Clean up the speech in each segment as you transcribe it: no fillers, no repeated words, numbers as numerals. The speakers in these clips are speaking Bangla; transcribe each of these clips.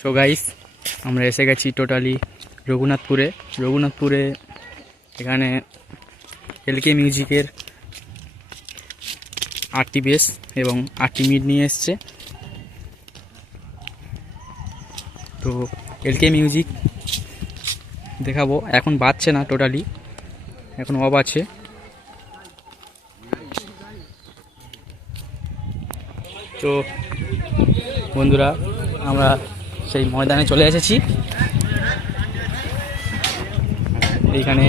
সো গাইস, আমরা এসে গেছি টোটালি রঘুনাথপুরে। এখানে এলকে মিউজিকের 8টি বেস এবং 8টি মিড নিয়ে এসছে। তো এলকে মিউজিক দেখাবো। এখন বাজছে না, টোটালি এখন অফ আছে। তো বন্ধুরা, আমরা সেই ময়দানে চলে এসেছি। এইখানে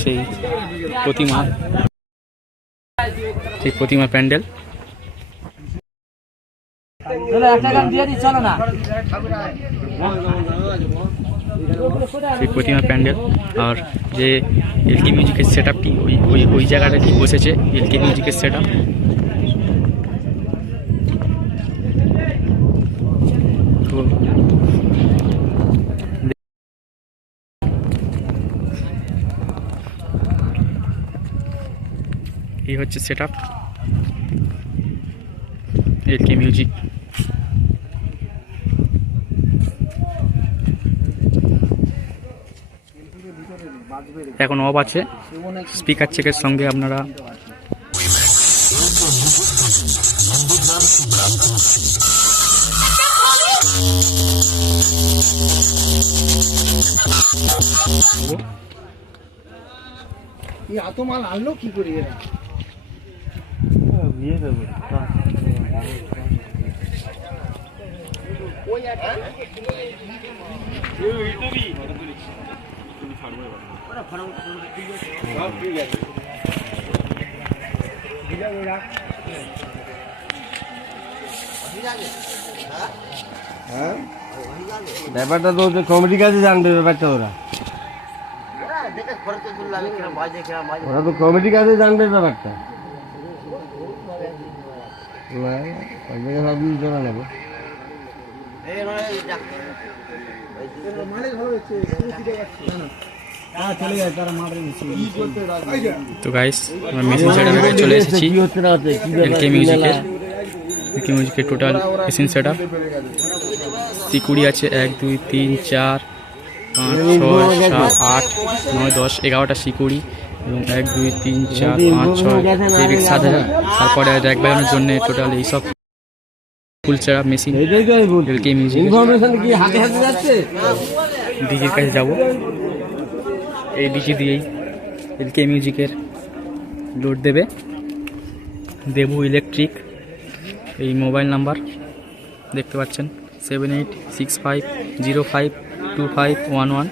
সেই প্রতিমা প্যান্ডেল। সেই প্রতিমা প্যান্ডেল আর যে এলকে মিউজিকের সেট আপটি ওই জায়গাটাটি বসেছে এলকে মিউজিকের সেট আপ। তো এই হচ্ছে সেট আপ এলকে মিউজিক। এখন অফ আছে। স্পিকার চেকের সঙ্গে আপনারা এত মাল আনলো কি করি এরা? ব্যাপারটা তো কমিটির কাছে জানবে, ব্যাপারটা ওরা তো কমিটির কাছে জানবে ব্যাপারটা। সব কিছু জানা নেবো। তো গাইস, আমরা মেশিন সেটআপে চলে এসেছি। এলকে মিউজিকের টোটাল মেশিন সেটআপ। সিকুড়ি আছে 1 2 3 4 5 6 7 8 9 10 11টা সিকুড়ি এবং 1 2 3 4 5 6 পেবিক 7000। তারপরে র্যাক বাজানোর জন্য টোটাল এইসব ফুল সেটআপ মেশিন এলকে মিউজিক। ডিজির কাছে যাব। এই ডিজি দিয়েই এলকে মিউজিকের লোড দেবে। দেবু ইলেকট্রিক, এই মোবাইল নাম্বার দেখতে পাচ্ছেন 7865052511।